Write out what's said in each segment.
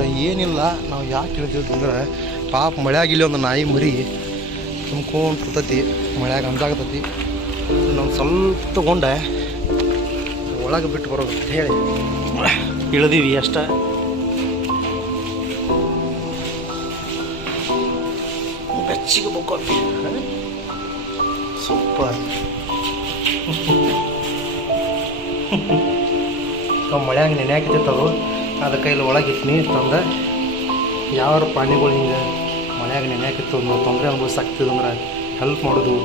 ಏನಿಲ್ಲ ನಾವು ಯಾಕೆ ಹೇಳ್ತೀವಿ ಅಂದ್ರೆ ಪಾಪ ಮಳ್ಯಾಗ ಒಂದು ನಾಯಿ ಮರಿ ತುಂಬ್ಕೊಂಡು ಕೂತತಿ ಮಳ್ಯಾಗ ಅಂಜಾಗತತಿ. ನಾವು ಸ್ವಲ್ಪ ತಗೊಂಡೆ ಒಳಗೆ ಬಿಟ್ಟು ಬರೋದು ಅಂತ ಹೇಳಿ. ಇಳಿದೀವಿ ಅಷ್ಟ. ಬೆಚ್ಚಿಗೆ ಬುಕ್ಕೋತಿ ಸೂಪರ್. ನಾವು ಮಳ್ಯಾಗ ನೆನೆ ಹಾಕಿತ್ತದು ಅದಕ್ಕೆ ಇಲ್ಲಿ ಒಳಗೆ ಇಟ್ನಿ, ತಂದ. ಯಾರು ಪ್ರಾಣಿಗಳು ಹಿಂಗೆ ಮನೆಯಾಗ ನೆನೆಯಾಕಿತ್ತು ಅಂದ್ರೆ ತೊಂದರೆ ಅನುಭವಿಸಾಕ್ತಿದ್ದು ಅಂದ್ರೆ ಹೆಲ್ಪ್ ಮಾಡೋದು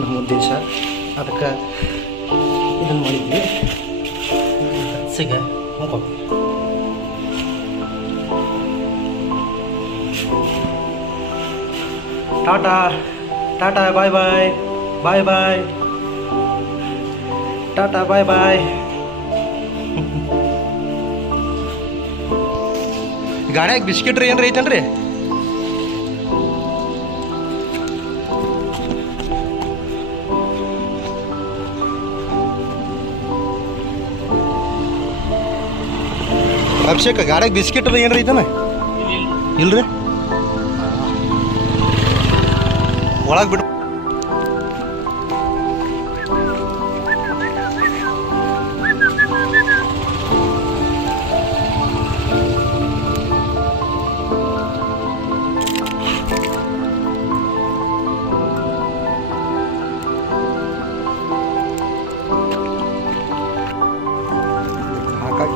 ನಮ್ಮ ಉದ್ದೇಶ. ಅದಕ್ಕೆ ಇದನ್ನು ಮಾಡಿದ್ವಿ. ಸಿಗ ಹೋಗ್ಬೇಕು ಟಾಟಾ ಟಾಟಾ, ಬಾಯ್ ಬಾಯ್ ಬಾಯ್ ಬಾಯ್. ಟಾಟಾ, ಬಾಯ್ ಬಾಯ್. ಗಾಡ್ಯಾಗ ಬಿಸ್ಕಿಟ್ ರೀ ಏನ್ರಿ ಐತೇನ್ರಿ ಅಭಿಷೇಕ್ ಗಾಡ್ಯಾಗ ಬಿಸ್ಕಿಟ್ ರೀ ಏನ್ರಿ ಐತನ ಇಲ್ರಿ ಒಳಗೆ ಬಿಡು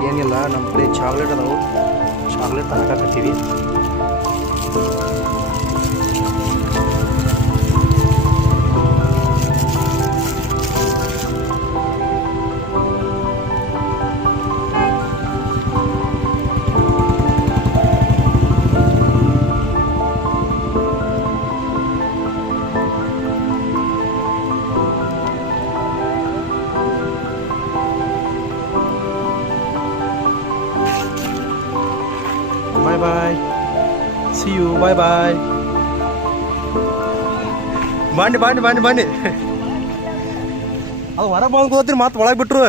ಏನಿಲ್ಲ ನಮ್ಮ ಕಡೆ ಚಾಕ್ಲೇಟ್ ಅದಾವು. Chocolate ಹಾಕಕತ್ತೀವಿ bye bye. See you bye bye ಬನ್ನಿ ಬನ್ನಿ ಬನ್ನಿ ಬನ್ನಿ ಅದು ಹೊರ ಬಂದು ಹೋದ್ರಿ ಮತ್ತೆ ಒಳಗೆ ಬಿಟ್ರು.